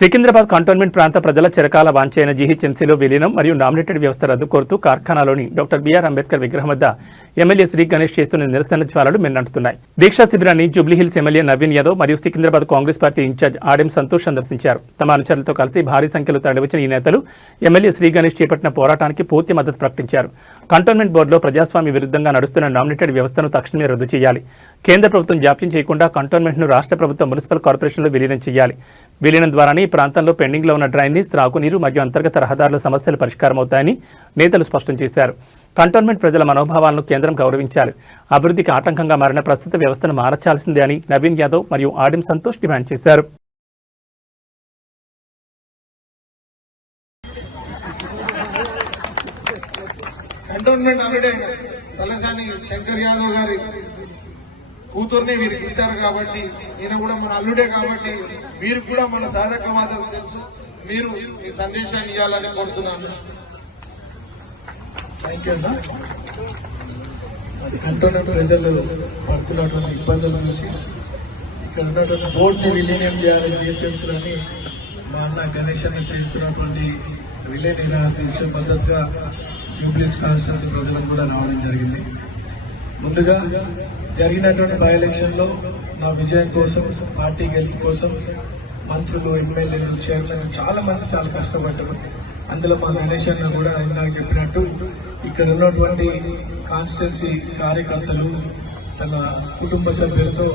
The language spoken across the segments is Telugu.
సికింద్రాబాద్ కంటోన్మెంట్ ప్రాంత ప్రజల చిరకాల వాంఛైన జీహెచ్ఎంసీలో విలీనం మరియు నామినేటెడ్ వ్యవస్థ రద్దు కోరుతూ కార్ఖానాలోని డాక్టర్ బిఆర్ అంబేద్కర్ విగ్రహం వద్ద ఎమ్మెల్యే శ్రీ గణేష్ చేస్తున్న నిరసన జ్వాలలు మిన్నంటున్నాయి. దీక్షా శిబిరాన్ని జూబ్లీహిల్స్ ఎమ్మెల్యే నవీన్ యాదవ్ మరియు సికింద్రాబాద్ కాంగ్రెస్ పార్టీ ఇన్ఛార్జ్ ఆడెం సంతోష్ సందర్శించారు. తమ అనుచరులతో కలిసి భారీ సంఖ్యలో తరలివచ్చిన ఈ నేతలు ఎమ్మెల్యే శ్రీ గణేష్ చేపట్టిన పోరాటానికి పూర్తి మద్దతు ప్రకటించారు. కంటోన్మెంట్ బోర్డులో ప్రజాస్వామ్య విరుద్ధంగా నడుస్తున్న నామినేటెడ్ వ్యవస్థను తక్షణమే రద్దు చేయాలి. కేంద్ర ప్రభుత్వం జాప్యం చేయకుండా కంటోన్మెంట్ను రాష్ట్ర ప్రభుత్వం మున్సిపల్ కార్పొరేషన్లో విలీనం చేయాలి. విలీనం ద్వారానే ఈ ప్రాంతంలో పెండింగ్లో ఉన్న డ్రైనేజ్, త్రాగునీరు మరియు అంతర్గత రహదారుల సమస్యలు పరిష్కారమవుతాయని నేతలు స్పష్టం చేశారు. కంటోన్మెంట్ ప్రజల మనోభావాలను కేంద్రం గౌరవించాలి. అభివృద్ధికి ఆటంకంగా మారిన ప్రస్తుత వ్యవస్థను మార్చాల్సిందే అని నవీన్ యాదవ్ మరియు ఆడెం సంతోష్ డిమాండ్ చేశారు. కంటోన్మెంట్ అల్లుడే తలసాని శంకర్ యాదవ్ గారి కూతుర్ని వీరికి ఇచ్చారు కాబట్టి, ఈయన కూడా మన అల్లుడే కాబట్టి వీరికి కూడా మన సాధకవాదం తెలుసు. మీరు ఈ సందేశాన్ని ఇవ్వాలని కోరుతున్నాను. థ్యాంక్ యూ అన్న. అది కంటోన్మెంట్ ప్రజలు పడుతున్నటువంటి ఇబ్బందులు చూసి ఇక్కడ ఉన్నటువంటి బోర్డుని విలీనం చేయాలని జీహెచ్ఎంసీలని మా అన్న గణేష్ అన్న చేస్తున్నటువంటి విలీన దీక్ష పద్ధతిగా జూబ్లీహిల్స్ కాన్స్టిట్యూన్సీ ప్రజలకు కూడా రావడం జరిగింది. ముందుగా జరిగినటువంటి బై ఎలక్షన్ లో నా విజయం కోసం, పార్టీ గెలుపు కోసం మంత్రులు, ఎమ్మెల్యేలు, చైర్మన్ చాలా మంది చాలా కష్టపడ్డారు. అందులో మా గణేష్ అన్న కూడా ఇందాక చెప్పినట్టు ఇక్కడ ఉన్నటువంటి కాన్స్టిట్యున్సీ కార్యకర్తలు తన కుటుంబ సభ్యులతో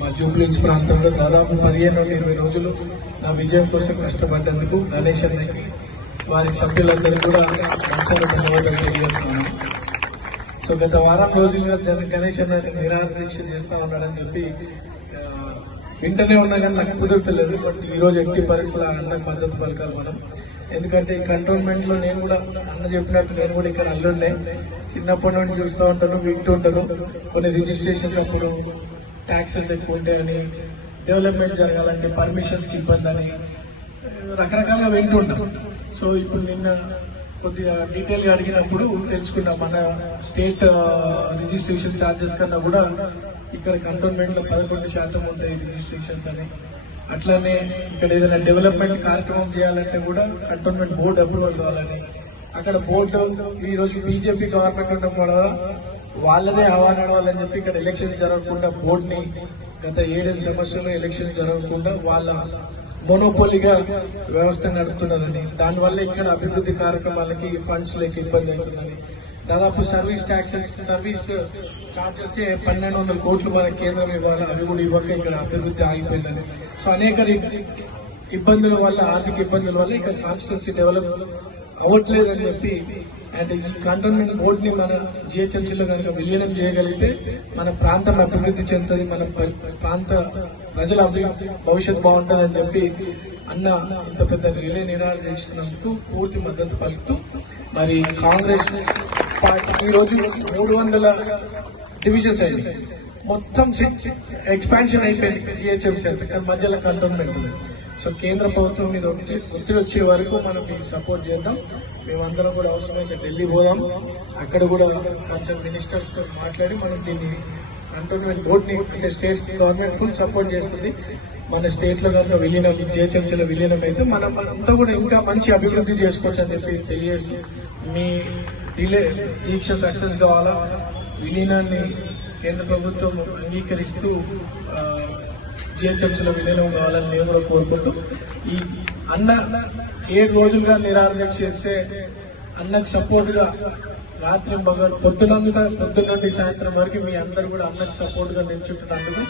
మా జూబ్లీహిల్స్ ప్రాంతంలో దాదాపు 15 నుండి 20 రోజులు నా విజయం కోసం కష్టపడ్డందుకు గణేష్ అన్నకి, వారి సభ్యులందరూ కూడా ధన్యవాదాలు తెలియజేస్తున్నాను. సో గత వారం రోజులుగా గణేష్ అన్న నిరాదీక్ష చేస్తా ఉన్నాడని చెప్పి వింటనే ఉన్నా కానీ నాకు కుదరతలేదు. బట్ ఈ రోజు ఎట్టి పరిస్థితుల అన్నకు మద్దతు పలకాలి మనం. ఎందుకంటే ఈ కంటోన్మెంట్ లో నేను కూడా అన్న చెప్పినట్టు నేను కూడా ఇక్కడ అల్లుండే చిన్నప్పటి నుండి చూస్తూ ఉంటాను, వింటూ ఉంటాను. కొన్ని రిజిస్ట్రేషన్స్ అప్పుడు ట్యాక్సెస్ ఎక్కువ ఉంటాయని, డెవలప్మెంట్ జరగాలంటే పర్మిషన్స్ కి ఇబ్బంది అని రకరకాలుగా వింటూ ఉంటాం. సో ఇప్పుడు నిన్న కొద్దిగా డీటెయిల్ గా అడిగినప్పుడు తెలుసుకున్నా, మన స్టేట్ రిజిస్ట్రేషన్ ఛార్జెస్ కన్నా కూడా ఇక్కడ కంటోన్మెంట్ లో 11% ఉంటాయి రిజిస్ట్రేషన్స్ అని. అట్లానే ఇక్కడ ఏదైనా డెవలప్మెంట్ కార్యక్రమం చేయాలంటే కూడా కంటోన్మెంట్ బోర్డు అప్రూవల్ కావాలని, అక్కడ బోర్డు ఈ రోజు బీజేపీ గవర్నమెంట్ ఉండడం వల్ల వాళ్ళదే హవా నడవాలని చెప్పి ఇక్కడ ఎలక్షన్స్ జరగకుండా బోర్డుని గత 7 సంవత్సరాలు ఎలక్షన్స్ జరగకుండా వాళ్ళ మోనోపోలీగా వ్యవస్థ నడుపుతున్నదని, దానివల్ల ఇక్కడ అభివృద్ధి కార్యక్రమాలకి ఫండ్స్ లేక ఇబ్బంది అవుతుందని, దాదాపు సర్వీస్ ట్యాక్సెస్, సర్వీస్ చార్జెస్ 1200 కోట్లు మన కేంద్రం ఇవ్వాలి, అవి కూడా ఇవ్వక ఇక్కడ అభివృద్ధి ఆగిపోయిందని. సో అనేక ఇబ్బందుల వల్ల, ఆర్థిక ఇబ్బందుల వల్ల ఇక్కడ కాన్స్టిట్యున్సీ డెవలప్ అవ్వట్లేదని చెప్పి, అండ్ ఈ కంటోన్మెంట్ బోర్డుని మన జీహెచ్ఎంసీలో కనుక విలీనం చేయగలిగితే మన ప్రాంతం అభివృద్ధి చెందుతుంది, మన ప్రాంత ప్రజల భవిష్యత్తు బాగుంటుందని చెప్పి అన్న ఇంత పెద్ద నిరాదీక్ష చేస్తున్నందుకు పూర్తి మద్దతు పలుకుతూ, మరి కాంగ్రెస్ పార్టీ ఈ రోజు 300 డివిజన్స్ అయింది, మొత్తం ఎక్స్పాన్షన్ అయిపోయింది జీహెచ్ఎంసీ మధ్యలో కంటోన్మెంట్. సో కేంద్ర ప్రభుత్వం మీద ఒత్తిడి వచ్చే వరకు మనం మీకు సపోర్ట్ చేద్దాం. మేమందరం కూడా అవసరమైతే ఢిల్లీ పోదాం, అక్కడ కూడా కొంచెం మినిస్టర్స్ తో మాట్లాడి మనం దీన్ని కంటోన్మెంట్ బోర్డుని, అంటే స్టేట్ గవర్నమెంట్ ఫుల్ సపోర్ట్ చేస్తుంది. మన స్టేట్ లో కనుక విలీనం, జీహెచ్ఎంసీలో విలీనం అయితే మనం అంతా కూడా ఇంకా మంచి అభివృద్ధి చేసుకోవచ్చు అని చెప్పి తెలియజేసి, మీ దీక్ష సక్సెస్ కావాలా, విలీనాన్ని కేంద్ర ప్రభుత్వం అంగీకరిస్తూ జీహెచ్ఎంసీలో విలీనం కావాలని మేము కూడా కోరుకుంటూ, ఈ అన్న 7 రోజులుగా నిరాదీక్ష చేస్తే అన్నకు సపోర్ట్ గా రాత్రి పొద్దునంతా, పొద్దున్న నుండి సాయంత్రం వరకు మీ అందరూ కూడా అన్నకు సపోర్ట్ గా నిల్చుంటున్నందుకు,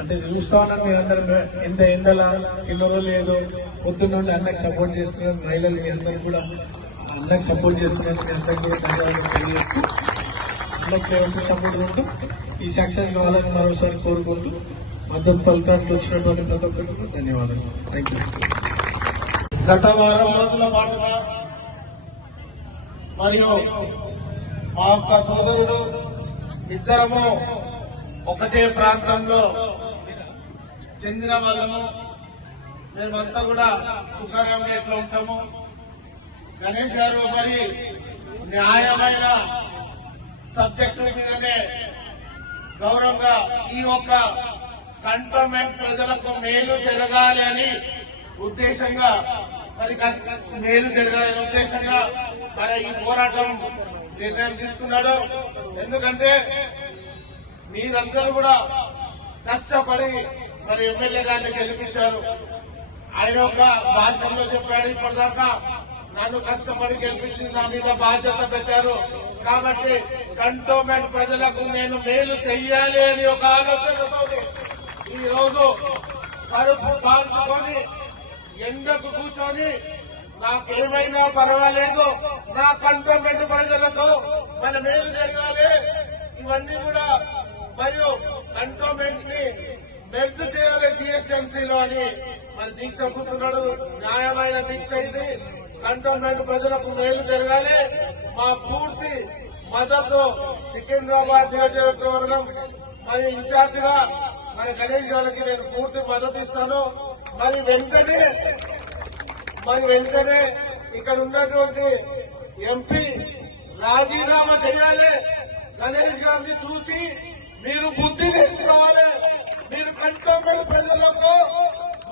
అంటే చూస్తా ఉన్నాను మీ అందరూ ఎంత ఎండలా ఎన్నో లేదు పొద్దున్న నుండి అన్నకు సపోర్ట్ చేస్తున్నారు. మహిళలు మీ అందరూ కూడా అన్నకు సపోర్ట్ చేస్తున్నారు. మీ అందరికీ కూడా ధన్యవాదాలు తెలియజేస్తూ, అన్నకు సపోర్ట్ ఉంటూ ఈ సక్సెస్ కావాలని మరోసారి కోరుకుంటూ మద్దతు పలకానికి వచ్చినటువంటి ప్రతి ఒక్కరికి ధన్యవాదాలు. Thank you. గత వారం రోజుల పాటుగా మరియు మా యొక్క సోదరుడు ఇద్దరము ఒకటే ప్రాంతంలో చెందిన వాళ్ళము. మేమంతా కూడా తుకారాం గేట్లో ఉంటాము. గణేష్ గారు మరి న్యాయమైన సబ్జెక్టు మీదనే గౌరవంగా ఈ ఒక్క కంటోన్మెంట్ ప్రజలకు మేలు జరగాలి అని ఉద్దేశంగా మరి మేలు జరగాలనే ఉద్దేశంగా మరి ఈ పోరాటం నిర్ణయం తీసుకున్నాడు. ఎందుకంటే మీరందరూ కూడా కష్టపడి మరి ఎమ్మెల్యే గారిని గెలిపించారు. ఆయన ఒక భాషలో చెప్పాడు, ఇప్పటిదాకా నన్ను కష్టపడి గెలిపించి నా మీద బాధ్యత పెట్టారు కాబట్టి కంటోన్మెంట్ ప్రజలకు నేను మేలు చెయ్యాలి అని ఒక ఆలోచనతో ఈ రోజు కడుపు కాల్చుకొని ఎండకు కూర్చొని నాకేమైనా పర్వాలేదు, నా కంటోన్మెంట్ ప్రజలకు మన మేలు జరగాలి, ఇవన్నీ కూడా మరియు కంటోన్మెంట్ ని మెర్జ్ చేయాలి జిహెచ్ఎంసీలో అని మన దీక్ష కూర్చున్నాడు. న్యాయమైన దీక్ష ఇది. కంటోన్మెంట్ ప్రజలకు మేలు జరగాలి. మా పూర్తి మద్దతు సికింద్రాబాద్ నియోజకవర్గం మరి ఇన్ఛార్జ్ గా మన గణేష్ గారికి నేను పూర్తి మద్దతు ఇస్తాను. మరి వెంటనే ఇక్కడ ఉన్నటువంటి ఎంపీ రాజీనామా చేయాలి. గణేష్ గారిని చూసి మీరు బుద్ధి నేర్చుకోవాలి. మీరు కంటోన్మెంట్ ప్రజలకు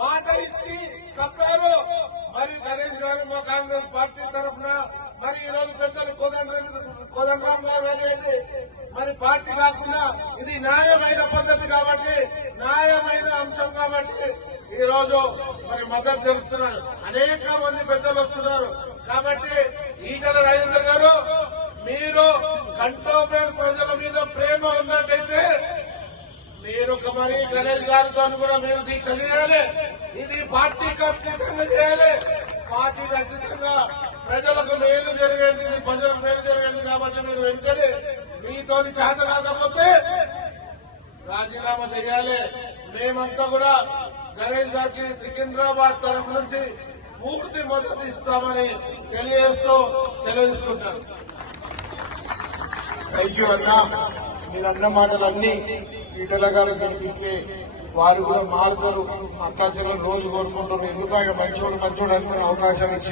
మాట ఇచ్చి తప్పారు. మరి గణేష్ గారు మా కాంగ్రెస్ పార్టీ తరఫున మరి ఈ రోజు పెద్దలు కోదండరామరావు గారు మరి పార్టీ కాకుండా ఇది న్యాయమైన పద్ధతి కాబట్టి, న్యాయమైన అంశం కాబట్టి ఈ రోజు మరి మద్దతు తెలుపుతున్నారు. అనేక మంది పెద్దలు వస్తున్నారు కాబట్టి ఈటల రాజేందర్ గారు మీరు కంటోన్మెంట్ ప్రజల మీద ప్రేమ ఉన్నట్టయితే మీరు మరి గణేష్ గారితో కూడా మీరు దీక్ష చేయాలి. ఇది పార్టీకి అతీతంగా చేయాలి. పార్టీకి అతీతంగా ప్రజలకు మేలు జరిగేది, ఇది ప్రజలకు మేలు జరిగేది కాబట్టి మీరు వెంటనే మీతో చేత కాకపోతే రాజీనామా చేయాలి. మేమంతా కూడా గణేష్ గారికి సికింద్రాబాద్ తరఫు నుంచి పూర్తి మద్దతు ఇస్తామని తెలియజేస్తూ సెలవు తీసుకుంటారు. థ్యాంక్ యూ అన్నా. మీరన్న మాటలన్నీ ఈటల గారు కనిపిస్తే వారు కూడా మారుతారు. అవకాశంలో రోజు కోరుకుంటారు. ఎందుకంటే మంచోడు అనుకునే అవకాశం ఇచ్చి